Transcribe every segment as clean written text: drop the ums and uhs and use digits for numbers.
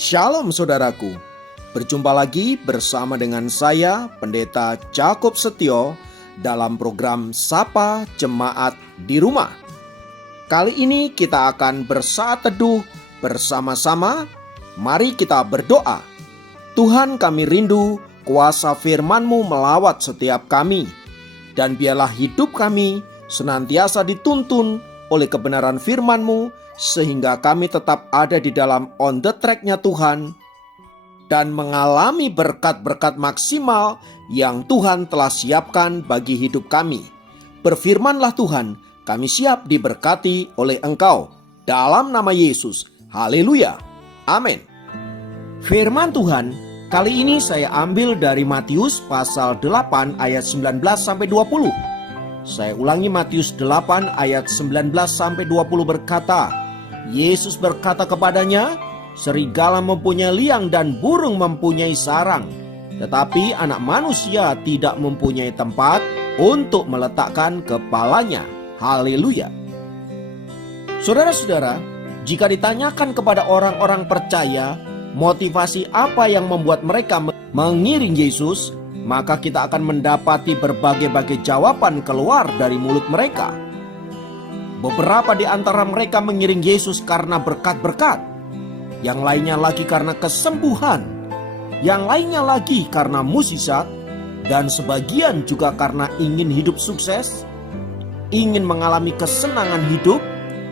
Shalom saudaraku, berjumpa lagi bersama dengan saya Pendeta Jakob Setio dalam program Sapa Jemaat di Rumah. Kali ini kita akan bersaat teduh bersama-sama. Mari kita berdoa. Tuhan, kami rindu kuasa firman-Mu melawat setiap kami, dan biarlah hidup kami senantiasa dituntun oleh kebenaran firman-Mu, sehingga kami tetap ada di dalam on the track-nya Tuhan dan mengalami berkat-berkat maksimal yang Tuhan telah siapkan bagi hidup kami. Berfirmanlah Tuhan, kami siap diberkati oleh Engkau. Dalam nama Yesus, haleluya, amin. Firman Tuhan kali ini saya ambil dari Matius pasal 8 ayat 19-20. Saya ulangi, Matius 8 ayat 19-20 berkata, Yesus berkata kepadanya, serigala mempunyai liang dan burung mempunyai sarang, tetapi anak manusia tidak mempunyai tempat untuk meletakkan kepalanya. Haleluya. Saudara-saudara, jika ditanyakan kepada orang-orang percaya, motivasi apa yang membuat mereka mengiring Yesus, maka kita akan mendapati berbagai-bagai jawaban keluar dari mulut mereka. Beberapa di antara mereka mengiring Yesus karena berkat-berkat, yang lainnya lagi karena kesembuhan, yang lainnya lagi karena mukjizat, dan sebagian juga karena ingin hidup sukses, ingin mengalami kesenangan hidup,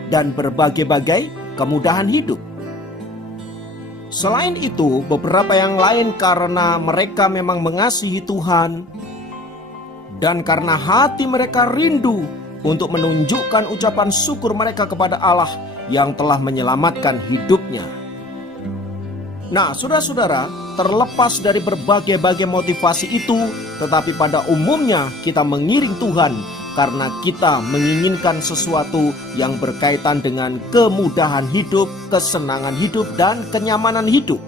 dan berbagai-bagai kemudahan hidup. Selain itu, beberapa yang lain karena mereka memang mengasihi Tuhan, dan karena hati mereka rindu untuk menunjukkan ucapan syukur mereka kepada Allah yang telah menyelamatkan hidupnya. Nah, saudara-saudara, terlepas dari berbagai-bagai motivasi itu, tetapi pada umumnya kita mengiring Tuhan karena kita menginginkan sesuatu yang berkaitan dengan kemudahan hidup, kesenangan hidup, dan kenyamanan hidup.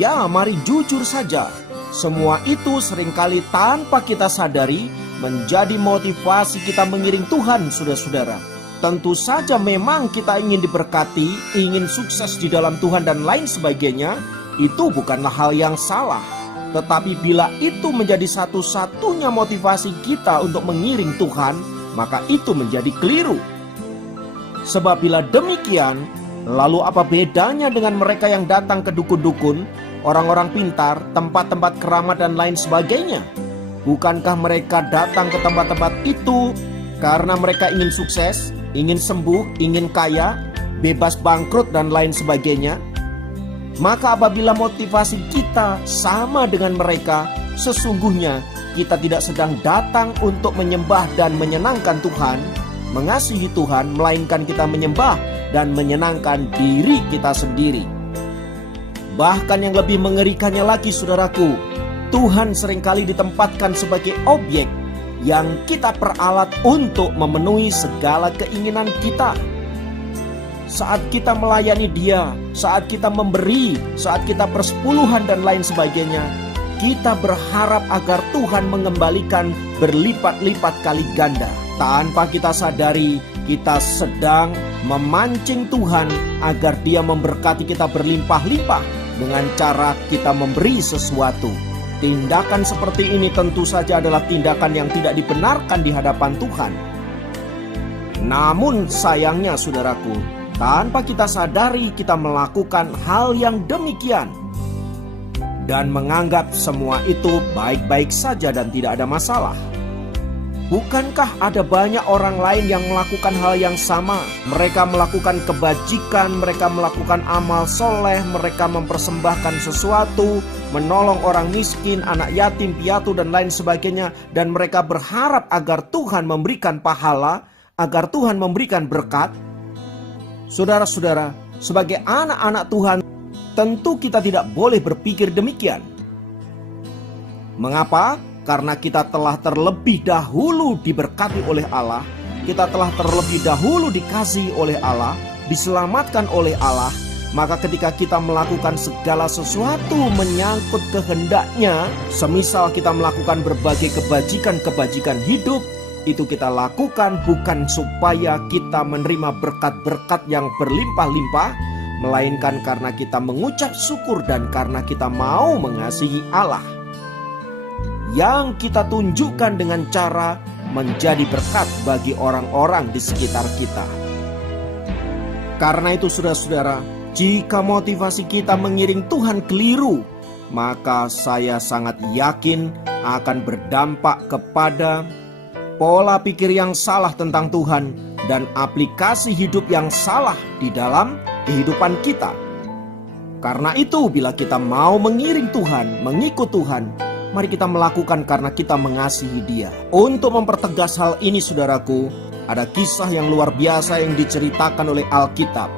Ya, mari jujur saja, semua itu seringkali tanpa kita sadari menjadi motivasi kita mengiring Tuhan, saudara-saudara. Tentu saja memang kita ingin diberkati, ingin sukses di dalam Tuhan dan lain sebagainya. Itu bukanlah hal yang salah. Tetapi bila itu menjadi satu-satunya motivasi kita untuk mengiring Tuhan, maka itu menjadi keliru. Sebab bila demikian, lalu apa bedanya dengan mereka yang datang ke dukun-dukun, orang-orang pintar, tempat-tempat keramat dan lain sebagainya? Bukankah mereka datang ke tempat-tempat itu karena mereka ingin sukses, ingin sembuh, ingin kaya, bebas bangkrut dan lain sebagainya? Maka apabila motivasi kita sama dengan mereka, sesungguhnya kita tidak sedang datang untuk menyembah dan menyenangkan Tuhan, mengasihi Tuhan, melainkan kita menyembah dan menyenangkan diri kita sendiri. Bahkan yang lebih mengerikannya lagi, saudaraku, Tuhan seringkali ditempatkan sebagai objek yang kita peralat untuk memenuhi segala keinginan kita. Saat kita melayani Dia, saat kita memberi, saat kita persepuluhan dan lain sebagainya, kita berharap agar Tuhan mengembalikan berlipat-lipat kali ganda. Tanpa kita sadari, kita sedang memancing Tuhan agar Dia memberkati kita berlimpah-limpah dengan cara kita memberi sesuatu. Tindakan seperti ini tentu saja adalah tindakan yang tidak dibenarkan di hadapan Tuhan. Namun sayangnya, saudaraku, tanpa kita sadari kita melakukan hal yang demikian dan menganggap semua itu baik-baik saja dan tidak ada masalah. Bukankah ada banyak orang lain yang melakukan hal yang sama? Mereka melakukan kebajikan, mereka melakukan amal soleh, mereka mempersembahkan sesuatu, menolong orang miskin, anak yatim, piatu dan lain sebagainya. Dan mereka berharap agar Tuhan memberikan pahala, agar Tuhan memberikan berkat. Saudara-saudara, sebagai anak-anak Tuhan, tentu kita tidak boleh berpikir demikian. Mengapa? Karena kita telah terlebih dahulu diberkati oleh Allah, kita telah terlebih dahulu dikasihi oleh Allah, diselamatkan oleh Allah. Maka ketika kita melakukan segala sesuatu menyangkut kehendak-Nya, semisal kita melakukan berbagai kebajikan-kebajikan hidup, itu kita lakukan bukan supaya kita menerima berkat-berkat yang berlimpah-limpah, melainkan karena kita mengucap syukur dan karena kita mau mengasihi Allah, yang kita tunjukkan dengan cara menjadi berkat bagi orang-orang di sekitar kita. Karena itu saudara-saudara, jika motivasi kita mengiring Tuhan keliru, maka saya sangat yakin akan berdampak kepada pola pikir yang salah tentang Tuhan dan aplikasi hidup yang salah di dalam kehidupan kita. Karena itu, bila kita mau mengiring Tuhan, mengikut Tuhan, mari kita melakukan karena kita mengasihi Dia. Untuk mempertegas hal ini, saudaraku, ada kisah yang luar biasa yang diceritakan oleh Alkitab.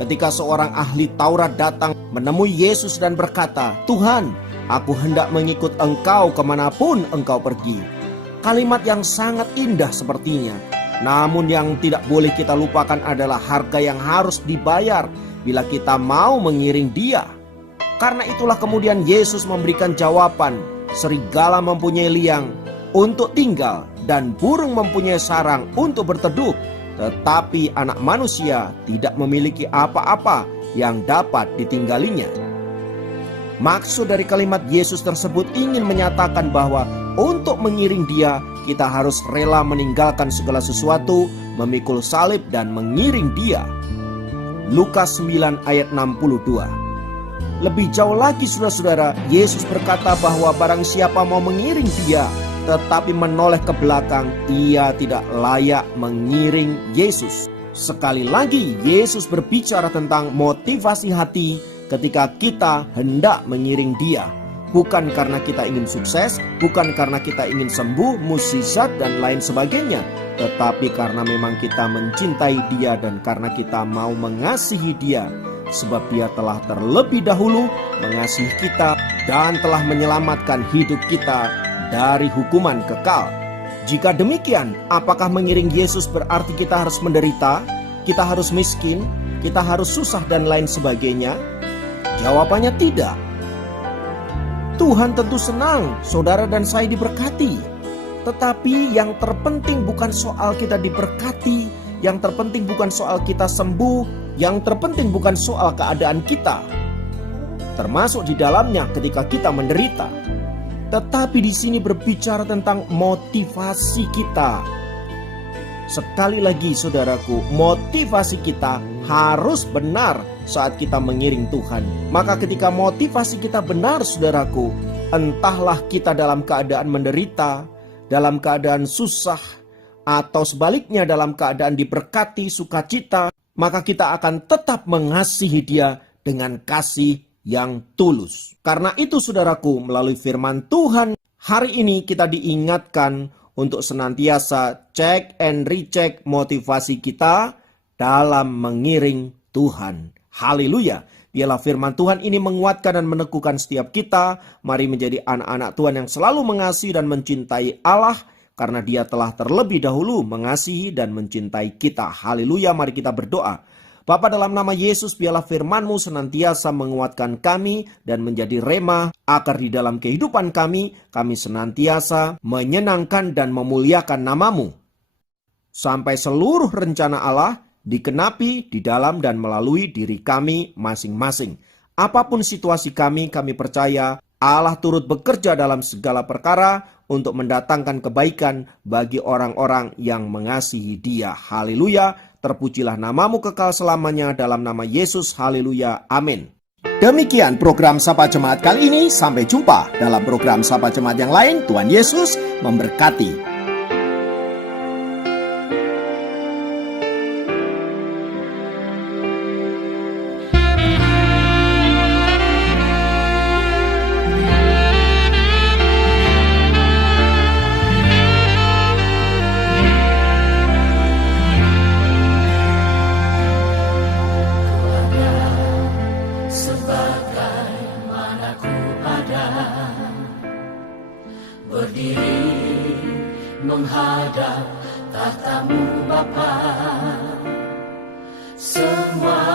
Ketika seorang ahli Taurat datang menemui Yesus dan berkata, "Tuhan, aku hendak mengikut Engkau kemanapun Engkau pergi." Kalimat yang sangat indah sepertinya. Namun yang tidak boleh kita lupakan adalah harga yang harus dibayar bila kita mau mengiring Dia. Karena itulah kemudian Yesus memberikan jawaban, "Serigala mempunyai liang untuk tinggal dan burung mempunyai sarang untuk berteduh, tetapi anak manusia tidak memiliki apa-apa yang dapat ditinggalinya." Maksud dari kalimat Yesus tersebut ingin menyatakan bahwa untuk mengiring Dia, kita harus rela meninggalkan segala sesuatu, memikul salib dan mengiring Dia. Lukas 9 ayat 62. Lebih jauh lagi saudara-saudara, Yesus berkata bahwa barang siapa mau mengiring Dia tetapi menoleh ke belakang, ia tidak layak mengiring Yesus. Sekali lagi Yesus berbicara tentang motivasi hati ketika kita hendak mengiring Dia. Bukan karena kita ingin sukses, bukan karena kita ingin sembuh, mukjizat dan lain sebagainya, tetapi karena memang kita mencintai Dia dan karena kita mau mengasihi Dia. Sebab Dia telah terlebih dahulu mengasihi kita dan telah menyelamatkan hidup kita dari hukuman kekal. Jika demikian, apakah mengiring Yesus berarti kita harus menderita, kita harus miskin, kita harus susah dan lain sebagainya? Jawabannya tidak. Tuhan tentu senang saudara dan saya diberkati. Tetapi yang terpenting bukan soal kita diberkati, yang terpenting bukan soal kita sembuh, yang terpenting bukan soal keadaan kita, termasuk di dalamnya ketika kita menderita. Tetapi di sini berbicara tentang motivasi kita. Sekali lagi saudaraku, motivasi kita harus benar saat kita mengiring Tuhan. Maka ketika motivasi kita benar saudaraku, entahlah kita dalam keadaan menderita, dalam keadaan susah, atau sebaliknya dalam keadaan diberkati, sukacita, maka kita akan tetap mengasihi Dia dengan kasih yang tulus. Karena itu saudaraku, melalui firman Tuhan hari ini kita diingatkan untuk senantiasa cek and recheck motivasi kita dalam mengiring Tuhan. Haleluya. Biarlah firman Tuhan ini menguatkan dan meneguhkan setiap kita. Mari menjadi anak-anak Tuhan yang selalu mengasihi dan mencintai Allah, karena Dia telah terlebih dahulu mengasihi dan mencintai kita. Haleluya. Mari kita berdoa. Bapa, dalam nama Yesus, biarlah firman-Mu senantiasa menguatkan kami dan menjadi rema, akar di dalam kehidupan kami senantiasa menyenangkan dan memuliakan nama-Mu. Sampai seluruh rencana Allah dikenapi di dalam dan melalui diri kami masing-masing. Apapun situasi kami percaya Allah turut bekerja dalam segala perkara untuk mendatangkan kebaikan bagi orang-orang yang mengasihi Dia. Haleluya. Terpujilah nama-Mu kekal selamanya dalam nama Yesus. Haleluya. Amin. Demikian program Sapa Jemaat kali ini. Sampai jumpa dalam program Sapa Jemaat yang lain. Tuhan Yesus memberkati. Berdiri menghadap tahta-Mu Bapa, semua